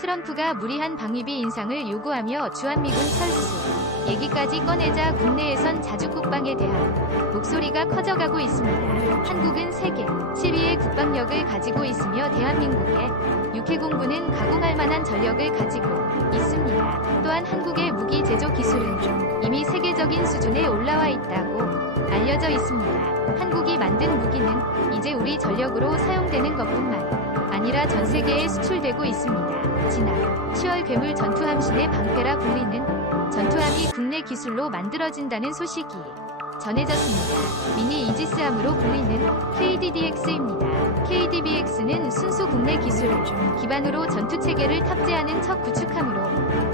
트럼프가 무리한 방위비 인상을 요구하며 주한미군 철수 얘기까지 꺼내자 국내에선 자주 국방에 대한 목소리가 커져가고 있습니다. 한국은 세계 10위의 국방력을 가지고 있으며 대한민국의 육해공부는 가공할 만한 전력을 가지고 있습니다. 또한 한국의 무기 제조 기술은 이미 세계적인 수준에 올라와 있다고 알려져 있습니다. 한국이 만든 무기는 이제 우리 전력으로 사용되는 것뿐만 아니라 전 세계에 수출되고 있습니다. 지난 10월 괴물 전투함신의 방패라 불리는 전투함이 국내 기술로 만들어진다는 소식이 전해졌습니다. 미니 이지스함으로 불리는 KDDX입니다. KDBX는 순수 국내 기술을 기반으로 전투체계를 탑재하는 첫 구축함으로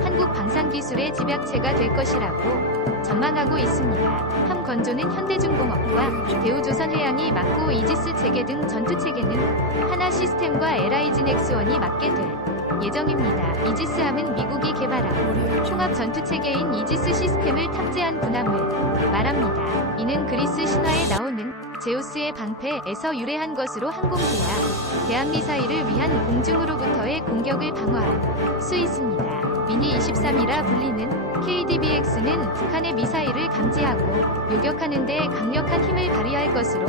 한국 방산기술의 집약체가 될 것이라고 전망하고 있습니다. 함 건조는 현대중공업과 대우조선해양이 맡고 이지스 체계 등 전투체계는 하나시스템과 LIG넥스원이 맡게 될 예정입니다. 이지스함은 미국이 개발한 통합 전투체계인 이지스 시스템을 탑재한 군함을 말합니다. 이는 그리스 신화에 나오는 제우스의 방패에서 유래한 것으로 항공기와 대한미사일을 위한 공중으로부터의 공격을 방어할 수 있습니다. 미니 23이라 불리는 KDBX는 북한의 미사일을 감지하고 요격하는 데 강력한 힘을 발휘할 것으로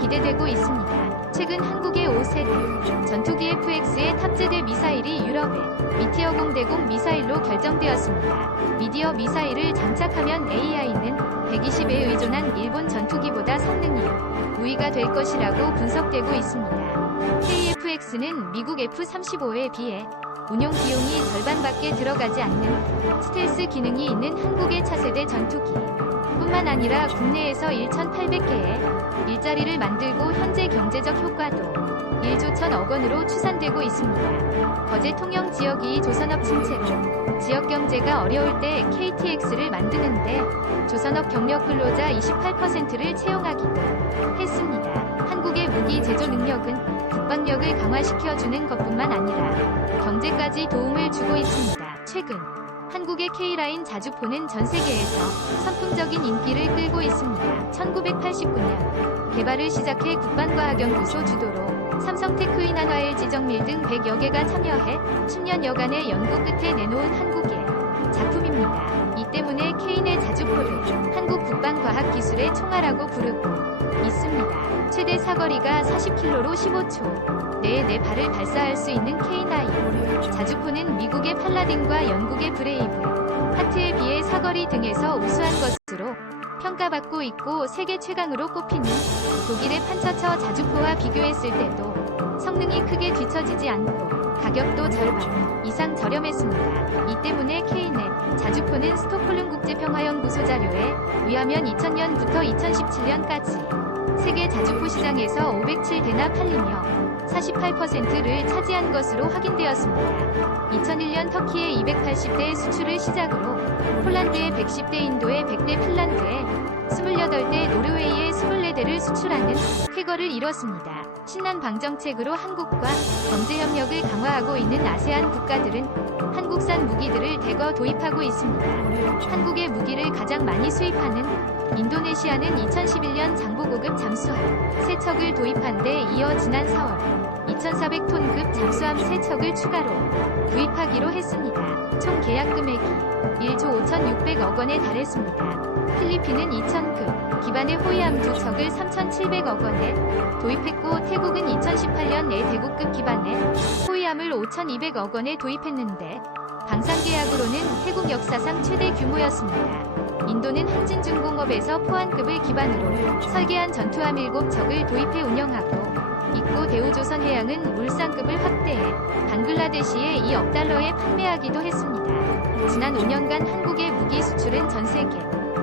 기대되고 있습니다. 최근 한국의 5세대 전투기 FX에 탑재될 미사일이 유럽의 미티어 공대공 미사일로 결정되었습니다. 미디어 미사일을 장착하면 AI는 120에 의존한 일본 전투기보다 성능이 우위가 될 것이라고 분석되고 있습니다. KFX는 미국 F-35에 비해 운용 비용이 절반밖에 들어가지 않는 스텔스 기능이 있는 한국의 차세대 전투기 뿐만 아니라 국내에서 1,800개의 일자리를 만들고 현재 경제적 효과도 1조 1,000억 원으로 추산되고 있습니다. 거제 통영 지역이 조선업 침체로 지역 경제가 어려울 때 KTX를 만드는데 조선업 경력 근로자 28%를 채용하기도 했습니다. 한국의 무기 제조 능력은 국방력을 강화시켜주는 것뿐만 아니라 경제까지 도움을 주고 있습니다. 최근 한국의 K라인 자주포는 전 세계에서 선풍적인 인기를 끌고 있습니다. 1989년 개발을 시작해 국방과학연구소 주도로 삼성테크 인한화일 지정밀 등 100여 개가 참여해 10년여간의 연구 끝에 내놓은 한국의 작품입니다. 이 때문에 K의 자주포를 한국 국방과학기술의 총알라고 부르고 있습니다. 최대 사거리가 40km로 15초 내에 4발을 발사할 수 있는 K9 자주포는 미국의 팔라딘과 영국의 브레이브 하트에 비해 사거리 등에서 우수한 것으로 평가받고 있고 세계 최강으로 꼽히는 독일의 판처처 자주포와 비교했을 때도 성능이 크게 뒤처지지 않고 가격도 절반 이상 저렴했습니다. 이 때문에 K넷 자주포는 스톡홀름 국제평화연구소 자료에 의하면 2000년부터 2017년까지 세계 자주포 시장에서 507대나 팔리며 48%를 차지한 것으로 확인되었습니다. 2001년 터키에 280대 수출을 시작으로 폴란드에 110대, 인도에 100대, 핀란드에 28대, 노르웨이에 24대를 수출하는 쾌거를 이뤘습니다. 신난 방정책으로 한국과 경제협력을 강화하고 있는 아세안 국가들은 한국산 무기들을 대거 도입하고 있습니다. 한국의 무기를 가장 많이 수입하는 인도네시아는 2011년 장보고급 잠수함 3척을 도입한 데 이어 지난 4월 2,400톤급 잠수함 3척을 추가로 구입하기로 했습니다. 총 계약 금액이 1조 5,600억 원에 달했습니다. 필리핀은 2,000급 기반의 호위함 2척을 3,700억 원에 도입했고 태국은 2018년 내 대구급 기반의 호위함을 5,200억 원에 도입했는데 방산계약으로는 태국 역사상 최대 규모였습니다. 인도는 한진중공업에서 포환급을 기반으로 설계한 전투함 7척을 도입해 운영하고 있고 대우조선해양은 울산급을 확대해 방글라데시에 2억 달러에 판매하기도 했습니다. 지난 5년간 한국의 무기 수출은 전 세계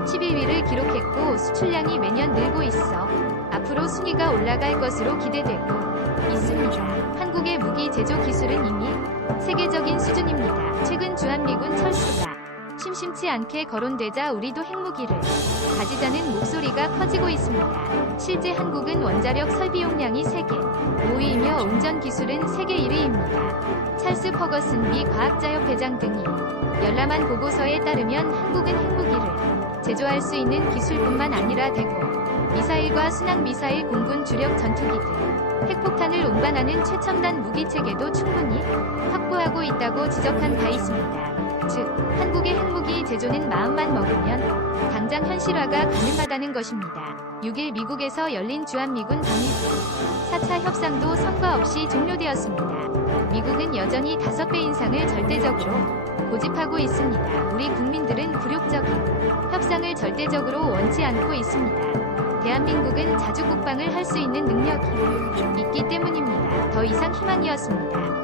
11위를 기록했고 수출량이 매년 늘고 있어 앞으로 순위가 올라갈 것으로 기대되고 있습니다. 한국의 무기 제조 기술은 이미 세계적인 수준입니다. 최근 주한미군 철수가 심심치 않게 거론되자 우리도 핵무기를 가지자는 목소리가 커지고 있습니다. 실제 한국은 원자력 설비 용량이 세계 5위이며 운전 기술은 세계 1위입니다. 찰스 퍼거슨 미 과학자협회장 등이 열람한 보고서에 따르면 한국은 핵무기를 제조할 수 있는 기술뿐만 아니라 대공, 미사일과 순항미사일 공군 주력 전투기 등 핵폭탄을 운반하는 최첨단 무기체계도 충분히 확보하고 있다고 지적한 바 있습니다. 즉, 한국의 핵무기 제조는 마음만 먹으면 당장 현실화가 가능하다는 것입니다. 6일 미국에서 열린 주한미군 방위비 4차 협상도 성과 없이 종료되었습니다. 미국은 여전히 5배 인상을 절대적으로 고집하고 있습니다. 우리 국민들은 굴욕적인 협상을 절대적으로 원치 않고 있습니다. 대한민국은 자주국방을 할 수 있는 능력이 있기 때문입니다. 더 이상 희망이었습니다.